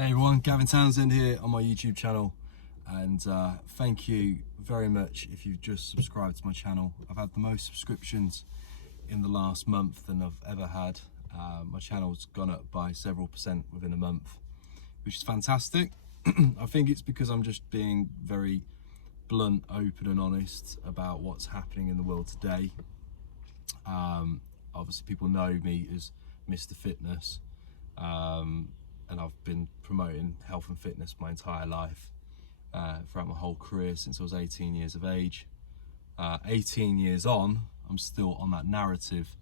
Hey everyone, Gavin Townsend here on my YouTube channel, and thank you very much if you've just subscribed to my channel. I've had the most subscriptions in the last month than I've ever had. My channel's gone up by several percent within a month, which is fantastic. I think it's because I'm just being very blunt, open and honest about what's happening in the world today. Obviously people know me as Mr. Fitness, and I've been promoting health and fitness my entire life, throughout my whole career since I was 18 years of age. 18 years on, I'm still on that narrative,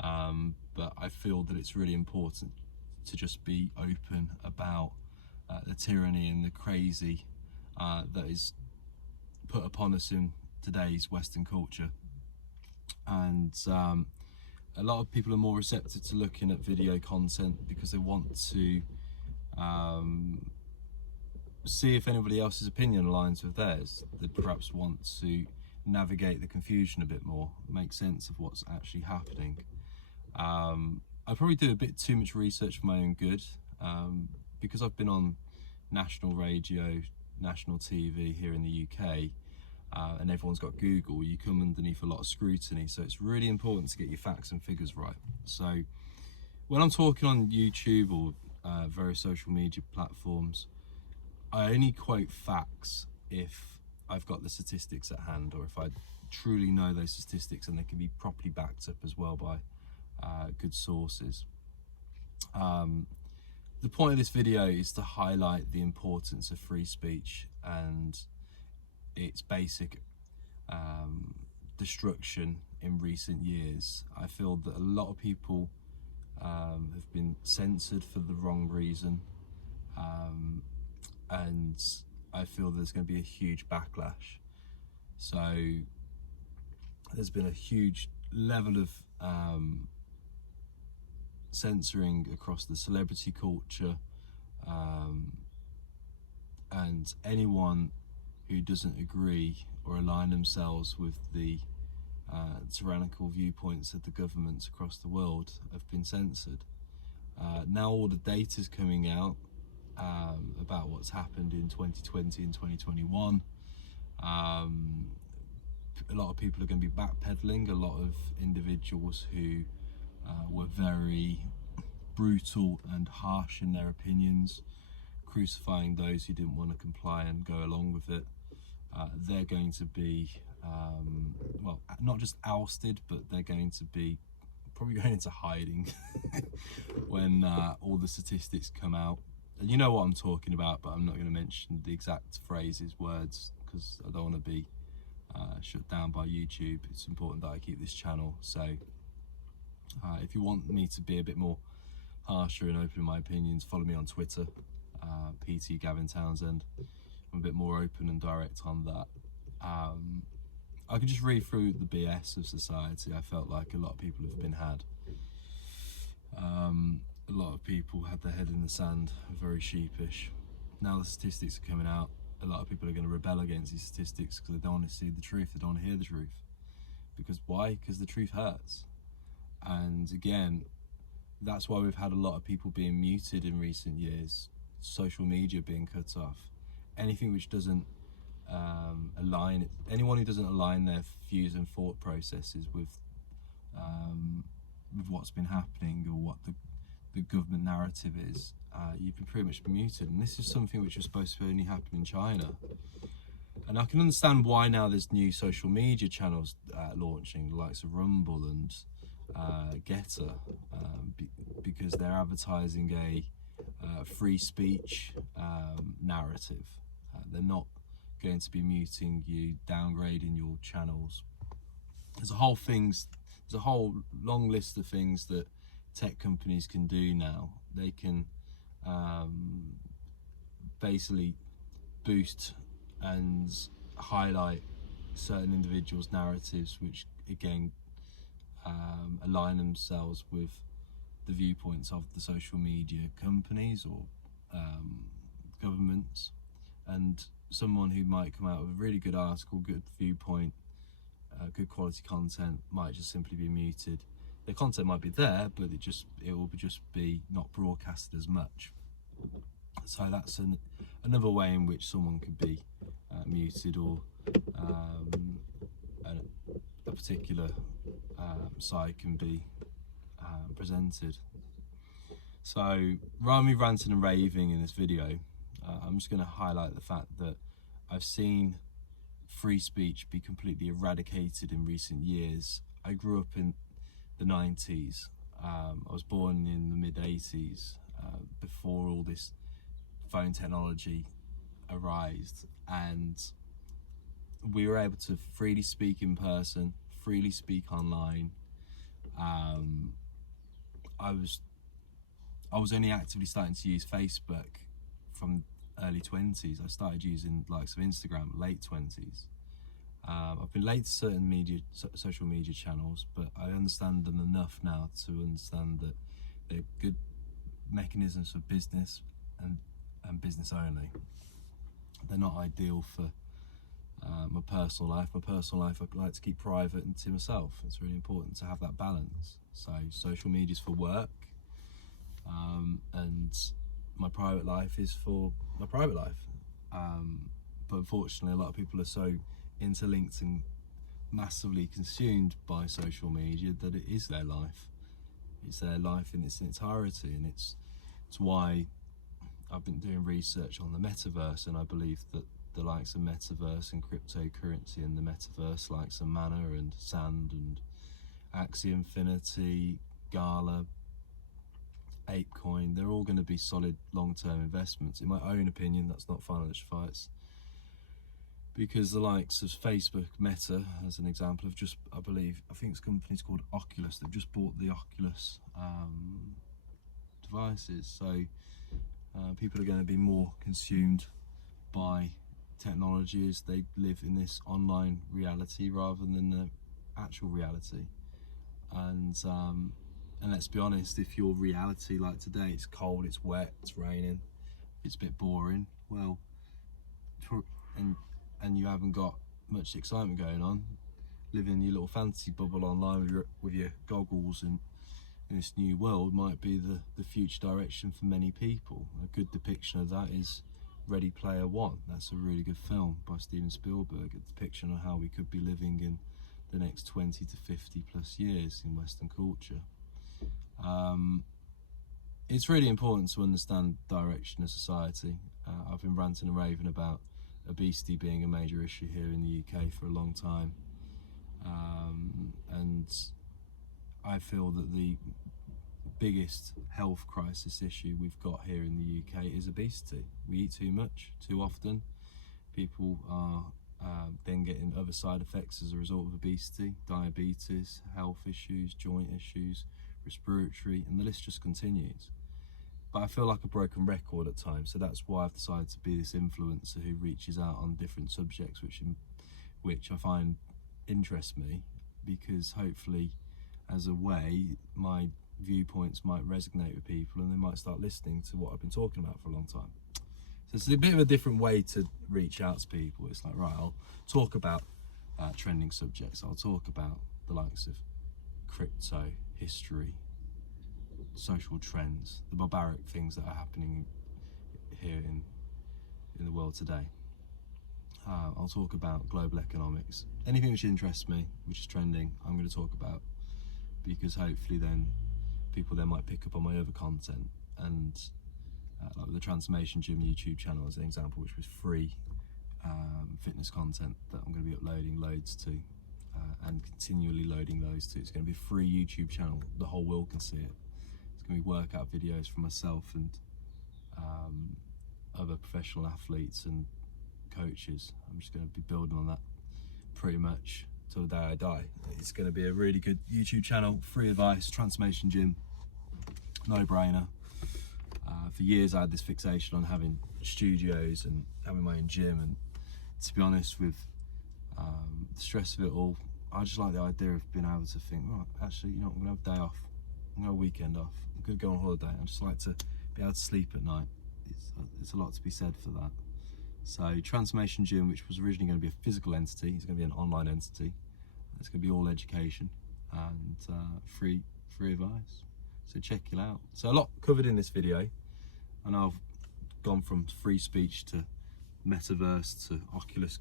but I feel that it's really important to just be open about the tyranny and the crazy that is put upon us in today's Western culture. And a lot of people are more receptive to looking at video content because they want to see if anybody else's opinion aligns with theirs. They perhaps want to navigate the confusion a bit more, make sense of what's actually happening. I probably do a bit too much research for my own good, because I've been on national radio, national TV here in the UK, and everyone's got Google. You come underneath a lot of scrutiny, so it's really important to get your facts and figures right. So when I'm talking on YouTube or various social media platforms, I only quote facts if I've got the statistics at hand, or if I truly know those statistics and they can be properly backed up as well by good sources. The point of this video is to highlight the importance of free speech and its basic destruction in recent years. I feel that a lot of people have been censored for the wrong reason, and I feel there's going to be a huge backlash. So there's been a huge level of censoring across the celebrity culture, and anyone who doesn't agree or align themselves with the tyrannical viewpoints of the governments across the world have been censored. Now all the data is coming out about what's happened in 2020 and 2021. A lot of people are going to be backpedaling. A lot of individuals who were very brutal and harsh in their opinions, crucifying those who didn't want to comply and go along with it, they're going to be well, not just ousted, but they're going to be probably going into hiding when all the statistics come out. And you know what I'm talking about, but I'm not going to mention the exact phrases, words, because I don't want to be shut down by YouTube. It's important that I keep this channel. So if you want me to be a bit more harsher and open in my opinions, follow me on Twitter, PT Gavin Townsend. I'm a bit more open and direct on that. I could just read through the BS of society. I felt like a lot of people have been had. A lot of people had their head in the sand, very sheepish. Now the statistics are coming out. A lot of people are going to rebel against these statistics because they don't want to see the truth, they don't want to hear the truth. Because why? Because the truth hurts. And again, that's why we've had a lot of people being muted in recent years, social media being cut off. Anything which doesn't anyone who doesn't align their views and thought processes with what's been happening or what the government narrative is, you've been pretty much muted. And this is something which was supposed to only happen in China. And I can understand why now there's new social media channels launching, the likes of Rumble and Getter, because they're advertising a free speech narrative. They're not going to be muting you, downgrading your channels. There's a whole long list of things that tech companies can do now. They can basically boost and highlight certain individuals' narratives, which again align themselves with the viewpoints of the social media companies or governments. And someone who might come out with a really good article, good viewpoint, good quality content might just simply be muted. The content might be there, but it will just be not broadcasted as much. So that's another way in which someone could be muted, or a particular side can be presented. So rather than me ranting and raving in this video, I'm just going to highlight the fact that I've seen free speech be completely eradicated in recent years. I grew up in the 90s. I was born in the mid 80s, before all this phone technology arose, and we were able to freely speak in person, freely speak online. I was only actively starting to use Facebook from early 20s. I started using likes of Instagram late 20s. I've been late to certain social media channels, but I understand them enough now to understand that they're good mechanisms for business and business only. They're not ideal for my personal life. My personal life I like to keep private and to myself. It's really important to have that balance. So social media is for work, and my private life is for my private life. But unfortunately, a lot of people are so interlinked and massively consumed by social media that it is their life. It's their life in its entirety, and it's why I've been doing research on the Metaverse, and I believe that the likes of Metaverse and cryptocurrency and the Metaverse, likes of Mana and Sand and Axie Infinity, Gala, ApeCoin, they're all going to be solid long-term investments. In my own opinion, that's not financial advice, because the likes of Facebook, Meta, as an example, have just, I think it's a company's called Oculus, they've just bought the Oculus devices. So people are going to be more consumed by technology as they live in this online reality rather than the actual reality. And let's be honest, if your reality, like today, it's cold, it's wet, it's raining, it's a bit boring, well, and you haven't got much excitement going on, living in your little fantasy bubble online with your goggles and in this new world might be the future direction for many people. A good depiction of that is Ready Player One. That's a really good film by Steven Spielberg, a depiction of how we could be living in the next 20 to 50 plus years in Western culture. It's really important to understand the direction of society. I've been ranting and raving about obesity being a major issue here in the UK for a long time, and I feel that the biggest health crisis issue we've got here in the UK is obesity. We eat too much, too often. People are then getting other side effects as a result of obesity, diabetes, health issues, joint issues, respiratory, and the list just continues. But I feel like a broken record at times, so that's why I've decided to be this influencer who reaches out on different subjects which I find interest me, because hopefully as a way my viewpoints might resonate with people and they might start listening to what I've been talking about for a long time. So it's a bit of a different way to reach out to people. It's like, right, I'll talk about trending subjects, I'll talk about the likes of crypto, history, social trends, the barbaric things that are happening here in the world today. I'll talk about global economics, anything which interests me, which is trending, I'm going to talk about, because hopefully then people then might pick up on my other content. And like the Transformation Gym YouTube channel as an example, which was free fitness content that I'm going to be uploading loads to, and continually loading those to. It's going to be a free YouTube channel, the whole world can see it. It's going to be workout videos from myself and other professional athletes and coaches. I'm just going to be building on that pretty much till the day I die. It's going to be a really good YouTube channel, free advice, Transformation Gym, no brainer. For years I had this fixation on having studios and having my own gym, and to be honest, with the stress of it all, I just like the idea of being able to think, right, actually, you know, I'm going to have a day off, I'm going to have a weekend off, I'm going to go on holiday. I just like to be able to sleep at night. It's a lot to be said for that. So Transformation Gym, which was originally going to be a physical entity, is going to be an online entity. It's going to be all education and free advice. So check it out. So a lot covered in this video. I know I've gone from free speech to Metaverse to Oculus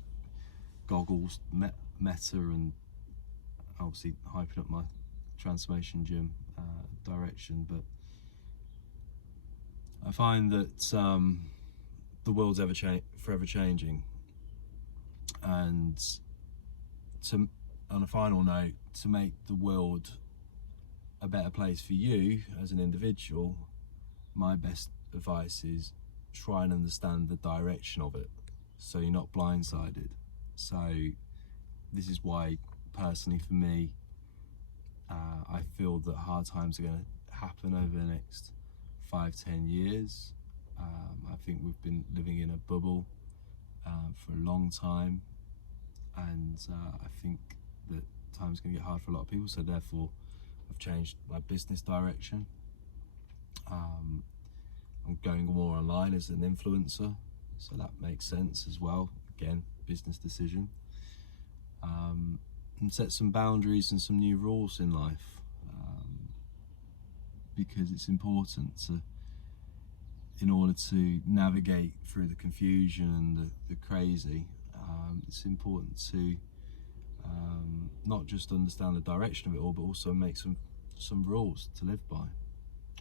goggles, Meta, and obviously hyping up my transformation gym direction. But I find that the world's forever changing, and on a final note, to make the world a better place for you as an individual, my best advice is try and understand the direction of it, so you're not blindsided. So this is why, personally for me, I feel that hard times are going to happen over the next 5-10 years. I think we've been living in a bubble for a long time, and I think that time's going to get hard for a lot of people, so therefore I've changed my business direction. I'm going more online as an influencer, so that makes sense as well. Again, business decision. And set some boundaries and some new rules in life, because it's important to, in order to navigate through the confusion and the crazy, it's important to not just understand the direction of it all, but also make some rules to live by.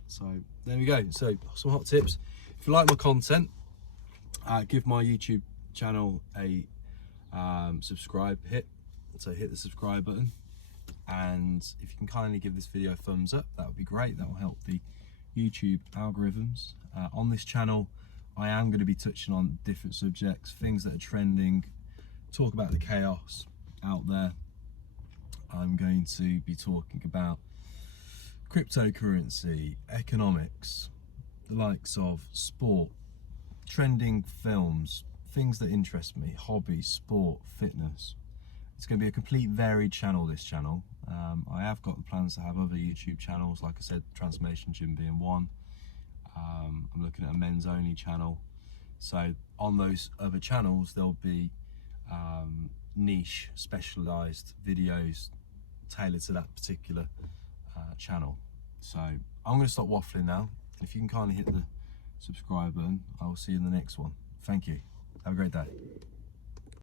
So there we go. So some hot tips. If you like my content, give my YouTube channel a subscribe hit. So hit the subscribe button, and if you can kindly give this video a thumbs up, that would be great. That will help the YouTube algorithms. On this channel, I am going to be touching on different subjects, things that are trending, talk about the chaos out there. I'm going to be talking about cryptocurrency, economics, the likes of sport, trending films, things that interest me, hobbies, sport, fitness. It's going to be a complete varied channel, this channel. I have got the plans to have other YouTube channels, like I said, Transformation Gym being one. I'm looking at a men's only channel. So on those other channels, there'll be niche, specialised videos tailored to that particular channel. So I'm going to stop waffling now. If you can kindly hit the subscribe button, I'll see you in the next one. Thank you. Have a great day.